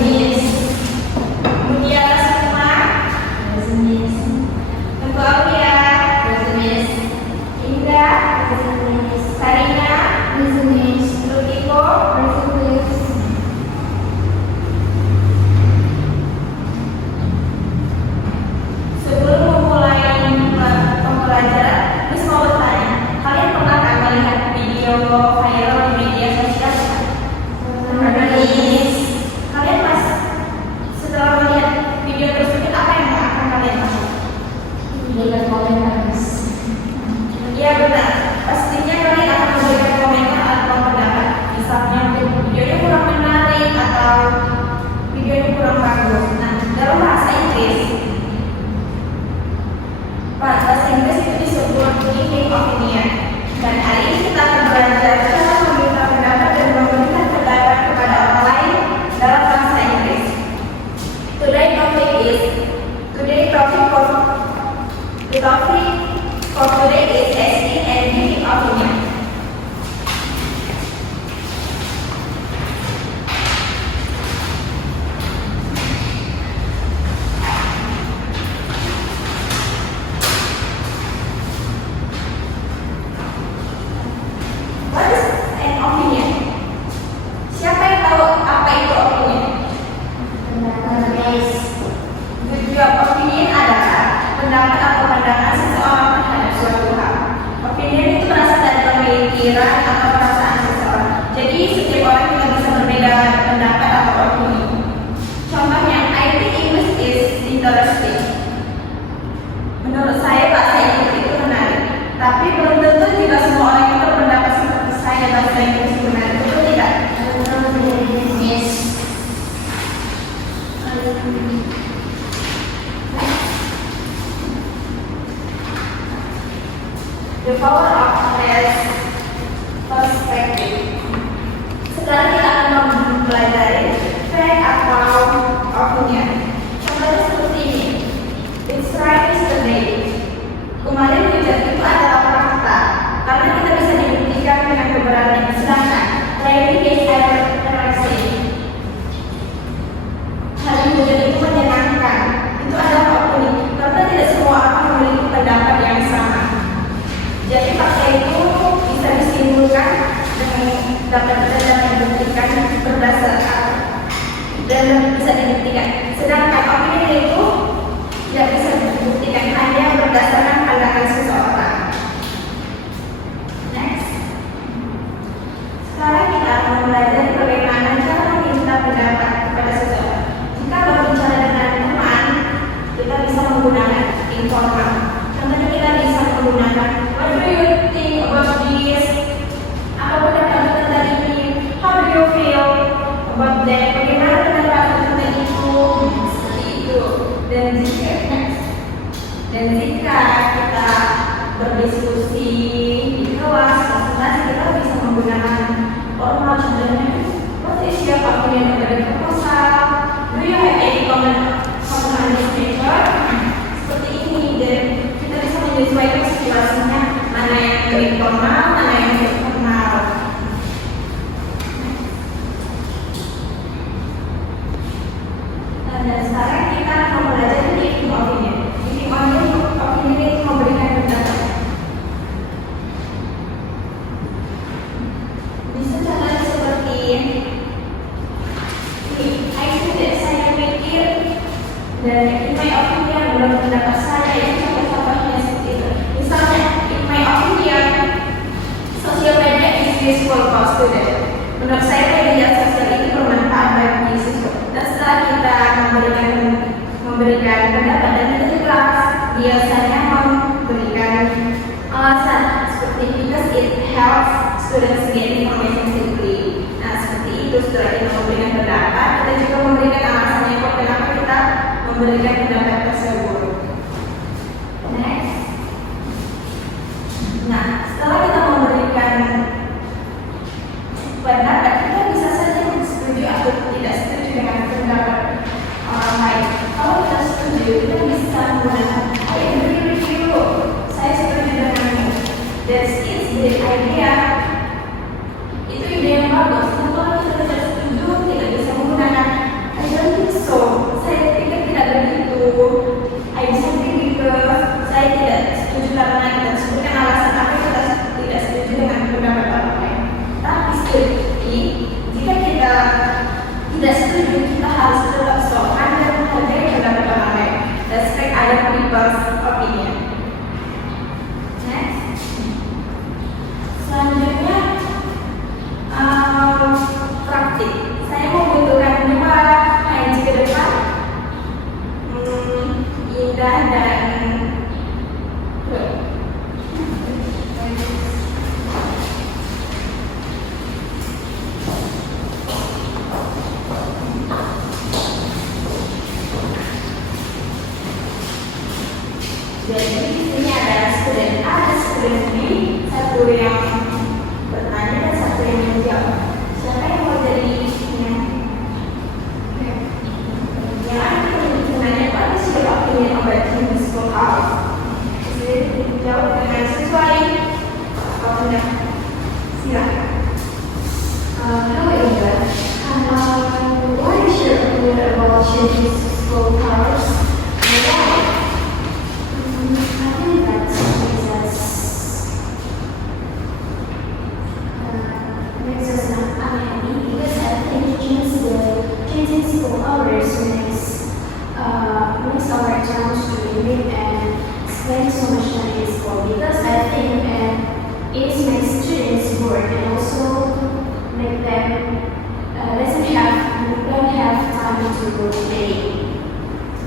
Miss. Kemudian Asma. Present Miss. Untuk Aulia. Present Miss. Indah. Present Miss. Karina. Present Miss. Lutiko. Present Miss. Sebelum memulai pembelajaran, Miss mau bertanya, kalian pernah nggak melihat video viral di media sosial? Pernah, Miss. Kalian pas setelah melihat video tersebut apa yang akan kalian lakukan? Berikan komentar, Miss. Iya benar, pastinya kalian akan memberikan komentar atau pendapat. Misalnya videonya kurang menarik atau videonya kurang bagus. Nah, dalam bahasa Inggris itu disebut giving opinion. Dan hari ini kita akan belajar cara meminta pendapat dan memberikan pendapat kepada orang lain dalam bahasa Inggris. The topic for today is asking and giving opinion. What is an opinion? Siapa yang tahu apa itu opinion? Pendapat, guys. Good job. Opinion adalah pendapat atau pandangan seseorang terhadap suatu hal. Opinion itu berasal dari pemikiran atau perasaan seseorang. Jadi setiap orang juga bisa berbeda pendapat atau opini. Contohnya, I think English is interesting. Menurut saya bahasa Inggris itu menarik. Tapi belum tentu tidak semua orang yang berpendapat seperti saya bahasa Inggris itu menarik. Betul tidak? Yes. The power of perspective. Sekarang kita akan mempelajari fact atau opinion. Contohnya seperti ini. It's right yesterday. Kemarin hujan itu adalah fakta, karena kita bisa dibuktikan dengan kebenarannya. Sedangkan rainy days are relaxing. Hari hujan itu menyenangkan. Itu adalah opini, karena tidak semua orang memiliki pendapat yang sama. Jadi fakta itu bisa disimpulkan dengan data-data yang dibuktikan berdasarkan dan bisa dibuktikan. Sedangkan opini itu tidak bisa dibuktikan, hanya berdasarkan pandangan seseorang. Next. Sekarang kita akan belajar bagaimana cara meminta pendapat kepada seseorang. Jika berbicara dengan teman, kita bisa menggunakan informal. Contohnya kita bisa menggunakan what do you think about this? Apa pendapat tentang ini? How do you feel about that? Bagaimana pendapat tentang itu? Seperti itu. Dan jika kita berdiskusi di kelas, presentasi, kita bisa menggunakan formal. Contohnya, what is your opinion about the proposal? Do you have any comment on this paper? Seperti ini, dan kita bisa menyesuaikan situasinya, mana yang informal, mana yang formal. Nah, dan sekarang kita akan belajar giving opinion. Giving opinion itu memberikan pendapat. Bisa contohnya seperti ini. I think that saya pikir dan in my opinion menurut pendapat saya itu contoh-contohnya seperti itu. Misalnya, in my opinion, social media is useful for students. Menurut saya media sosial ini bermanfaat bagi siswa. Dan setelah kita memberikan pendapat dan kita juga biasanya memberikan alasan seperti because it helps students get information quickly. Nah, seperti itu setelah kita memberikan pendapat, kita juga memberikan alasannya kok kenapa kita memberikan pendapat tersebut. Next. Nah, setelah kita memberikan pendapat, kita bisa saja setuju atau tidak setuju dengan pendapat orang lain. Kalau kita setuju, kita bisa menggunakan I agree with you. Saya setuju denganmu. That's it, the idea. Itu ide yang bagus. Nah, kalau kita tidak setuju, tidak bisa menggunakan I Jadi di sini ada student A dan student B, satu yang bertanya dan satu yang menjawab. Siapa yang mau jadi yang menanya what is your opinion about the schoolhouse? Jadi dijawab dengan sesuai waktunya. Silakan. Hello Inga. What is your opinion about changing schoolhouse? I think that makes us not unhappy because I think changing school hours makes our chance to live and spend so much time in school because I think it makes students bored and also make them don't have time to play.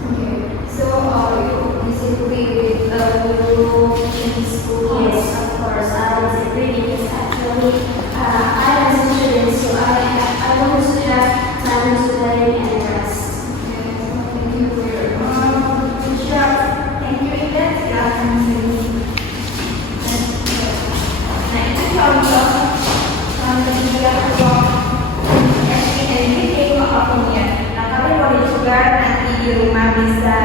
Okay. So you disagree with new changing school? Yes, of course. I disagree because actually I am a student, so I want to have time to play and rest. Okay, so thank you for your good job. Thank you, Ida. Silakan sini. Nah, itu contoh tiga blok SPND opinion. Nah, kalian boleh juga nanti di rumah bisa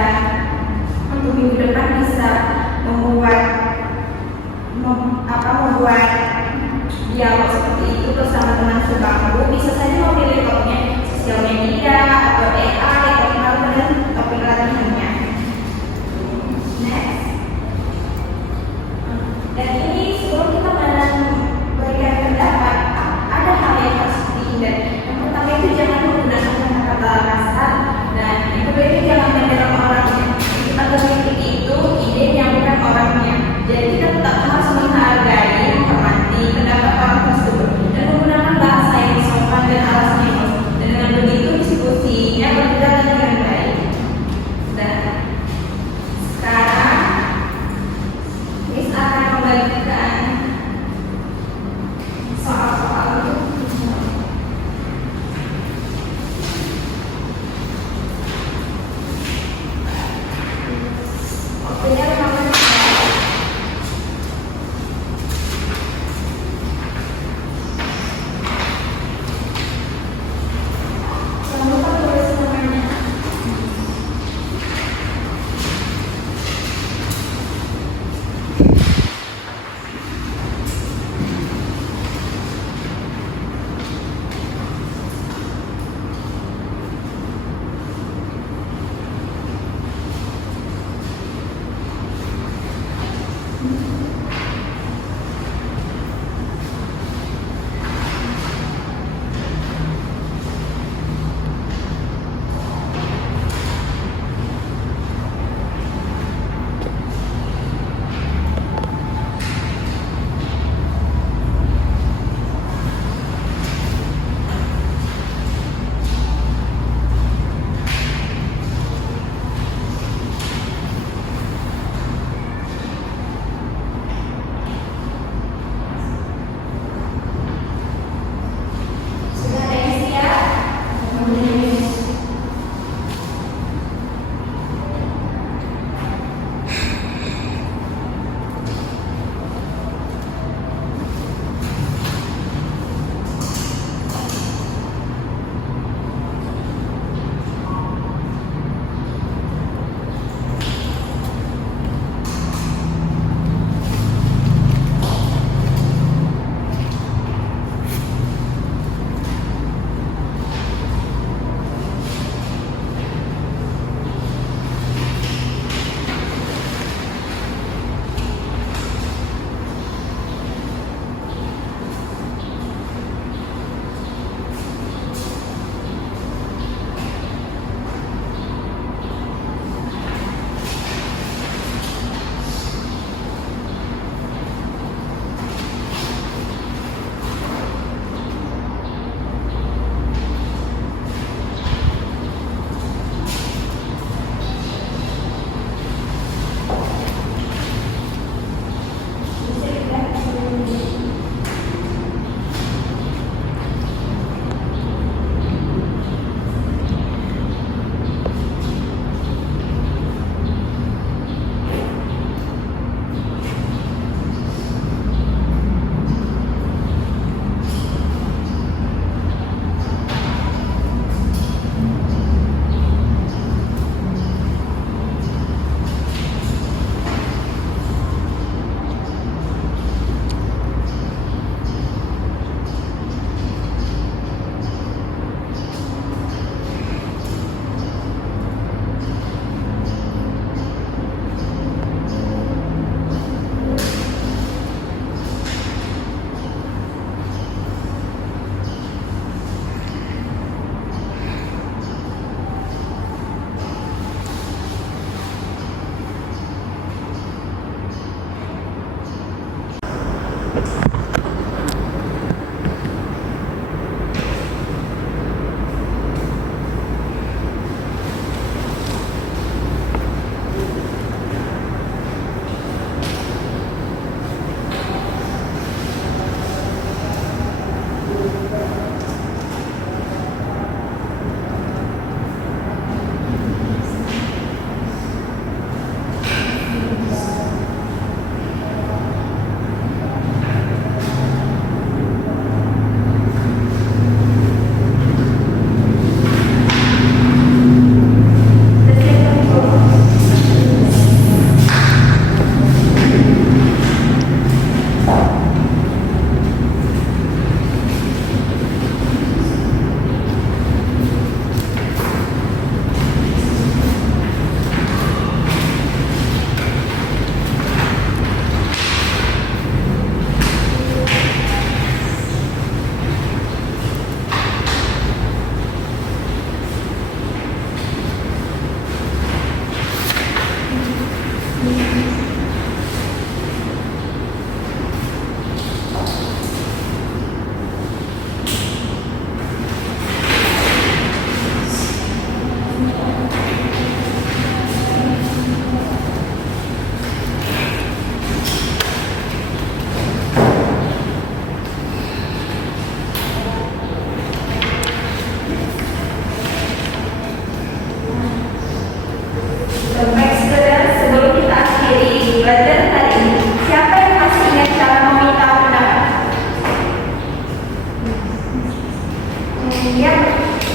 untuk minggu depan bisa membuat dialog seperti itu bersama teman sebangku. Bisa saja memilih topiknya sosial media atau AI atau dan topik latihannya. Next. Dan ini sebelum kita memberikan pendapat, ada hal yang harus diingat. Yang pertama itu jangan menggunakan kata-kata kasar, dan yang kedua itu jangan menyerang orangnya. Kita kritik itu ide yang bukan orangnya. Jadi kita tetap harus menghargai, menghormati pendapat orang tersebut dan menggunakan bahasa yang sopan dan alasan yang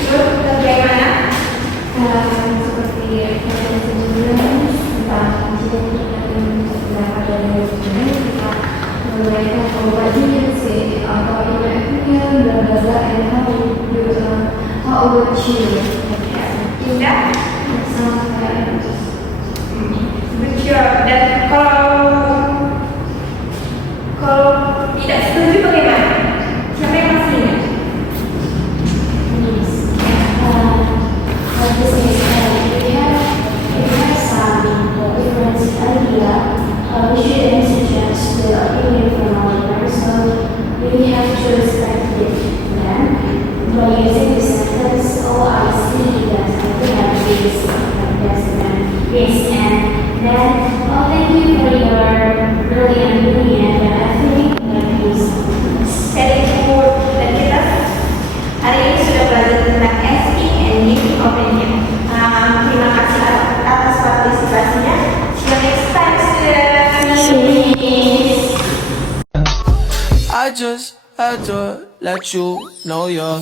Bagaimana? Seperti yang sebelumnya tentang insiden terkait beberapa dari sebelumnya kita mereka mengkaji si apa ibaratnya bla and how would you Indah. sampai Good job. Dan kalau tidak setuju bagaimana? Siapa yang masih ingat? Yes. This is if we have some different idea, we shouldn't suggest the opinion from our leaders. So we have to respect them by using the sentence. Oh, I see that I could have this, this, and this, and that. Oh, thank you for your brilliant opinion. But I think that is Very good. Dan kita hari ini sudah belajar tentang asking and giving opinion. Terima kasih atas partisipasinya. See you next time, students. I just had to let you know you're